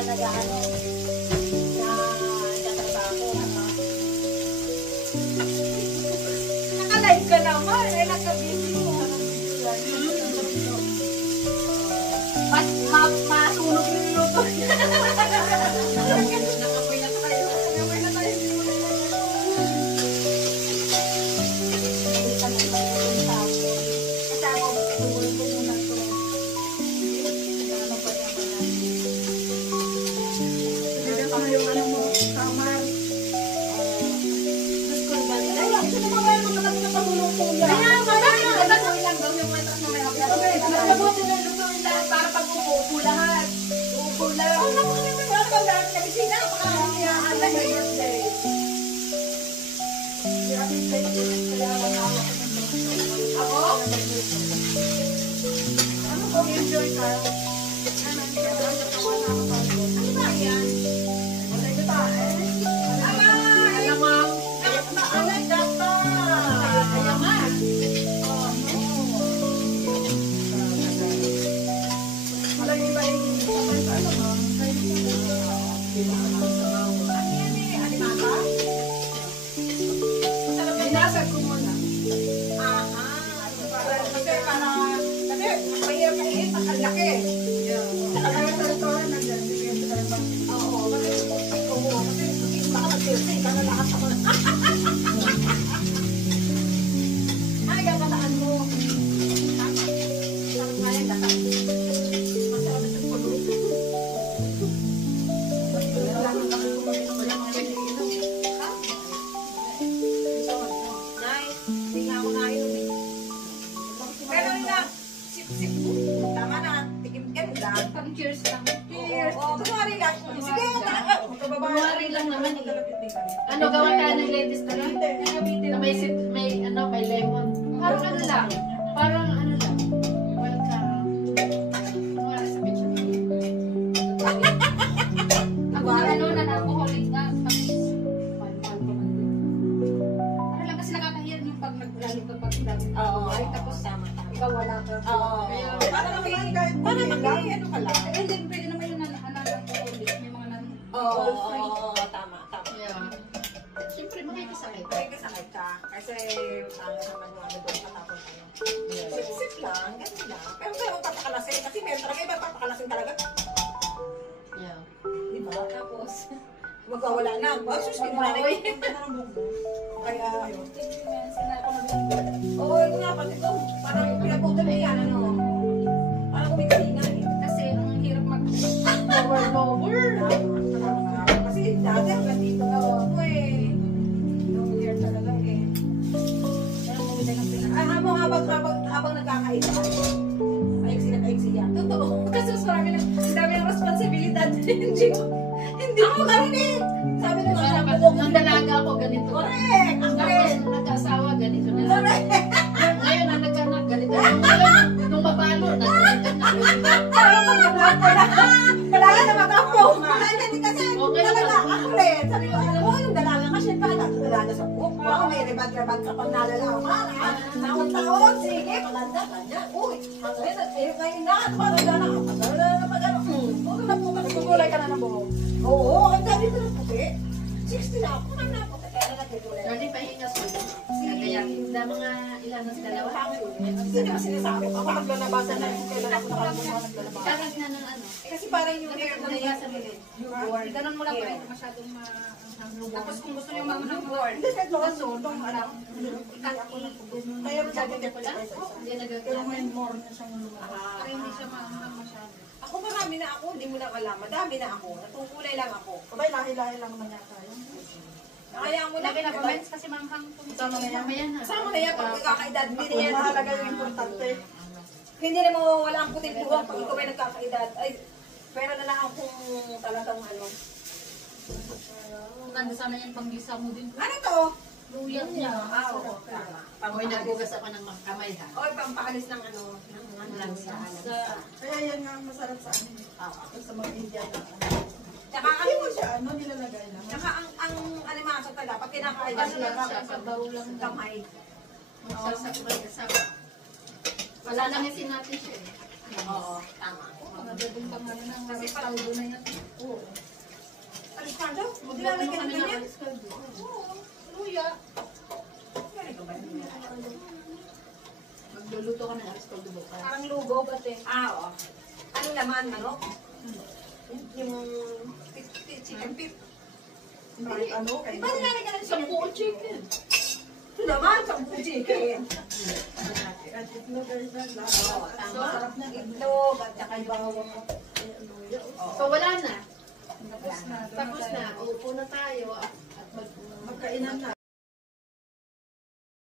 nag-ano, na nagtatrabaho. Naka-live ka naman, eh, naka-video. Masunog yung luto. Nakapoy na tayo. Nakapoy na tayo. Para pag uupo lahat. Uupo lang. Oo, naman naman. Wala ka ba? Nabisina ako ka. Ano yung birthday? Ako? Ano ba? Enjoy ka? Ano ba yan? Wala ito pa eh. Alamang. Alamang dapa. Alamang. Binasag ko muna. Kasi mahirap kainin, ang laki. Kaya sa restaurant nandiyan. Oo, kasi baka mag-silsing ka na lahat ako. Ay, gagataan mo. Sarap nga yan, dapat. Masarap ito pulo. Pero na, sip-sip mo. Tama na, tikim-tikim lang. Pang-cheers lang. Cheers. Kunwari lang. Sige, Kunwari lang naman eh. Ano, gawa ka ng lettuce na lang? Na may lemon. Parang ano lang. Parang ano lang. Welcome. Kunwari sa picture. Ako ano, non-alcoholic na. Tapos, mahal ko man din. Ano lang kasi nakakahirap yung pag naglalim ka pag daming alcohol. Tapos, ikaw wala ka. Kaya, Parang ano ka lang. hindi, pwede naman yung non-alcoholic. May mga Oo, tama. yeah. Siyempre, makikisakit. Makikisakit ka. Kasi, pangit naman yung ano doon, patapon tayo. Sip-sip lang, ganun lang. Pero kaya kung papakalasin, kasi meron talaga iba papakalasin talaga. Yeah. Diba? Tapos, magkawala na. Sus, kinunanay ko. Kaya, oo, ito nga, pati ito. Parang pinagputan na yan, ano. Parang kumikalingan eh. Kasi, ang hirap mag-lower. Kasi dati hanggang dito ako eh. Long year talaga eh. Habang nagkakaisa tayo. Ayiksi yan. Totoo. Kasi mas marami na, ang dami ng responsibilidad. Hindi Ako kami eh. Sabi nung Nung dalaga ako, ganito. correct! Ang Tapos, correct! nung nag-asawa, ganito na lang. Correct! Ngayon, ang nagkanak, ganito na lang. Nung mabalo, ganito na lang. Parang mag-vlog ko na. Kailangan na mag-ako. Hindi kasi talaga ako rin. Sabi ko, alam mo, nung dalaga ka, syempre, dalaga sa buhok. Ako may rebad-rebad ka pag nalalaman. Taon-taon, sige, maganda, ganyan. Uy, ngayon na, maganda na. Maganda na mag-ano. Huwag na po, nagugulay ka na ng buhok. Oo, ang dami ko ng puti. 60 na ako, na puti. Kaya na nagugulay. Galing pahingas ko. Kaya, na mga ilan ng dalawa. Hindi naman sinasabi ko. Ako naglalabasan na yung kailan ako naglalabasan. Parang na ng ano. Kasi parang yung hair na yan. Ganun mo lang pa rin masyadong tapos kung gusto nyo mga board. Hindi, kahit mga sotong, alam. Kaya masyadong ko lang. Hindi pero nagagawa. may more na siyang lumabas. Pero hindi siya maanghang masyado. Ako marami na ako, hindi mo lang alam. Madami na ako. Natungkulay lang ako. Kabay, lahi-lahi lang naman yata yun. Kaya mo na. Lagi na comments kasi manghang po. Kasama na yan. Mamaya na. Kasama na yan pag nagkakaedad. Hindi na yan. Mahalaga yung importante. Hindi na mawawala ang puting buhok pag ikaw ay nagkakaedad. Ay, pero na lang kung talagang ano. Maganda sana yan panggisa mo din. Ano to? Luya niya. Oo. Tama. Oy, nagugas ako ng kamay ha. Oy, pampaalis ng ano. Ng Lansa. Kaya yan nga masarap sa amin. Sa mga Indian na Tsaka Hindi mo siya, ano, nilalagay lang. Tsaka ang alimasok talaga, pag kinakain Ano sila lang siya, sa bowl lang. kamay. Magsalsa ko lang sa wala lang isin natin siya eh. Oo, tama. Mga dadong pangalan ng kasi paldo na yan. Oo. Alisado? Hindi Magluto namin kami ng ganyan. alis kaldo. Oo. Luya. Ganito ba? Magluluto ka ng alis kaldo bukas. Parang lugo ba te? Oo. Anong laman, manok? Yung chicken pip. Kahit ano, kahit Iba nilalagay ka ng Sa chicken buo pip. chicken. Ito naman, sa chicken. kahit itlog, kahit Oo, Ang tama. sarap na Itlog at saka yung bawang. So wala na. Tapos na. Tapos na. Uupo na tayo at Magkainan na.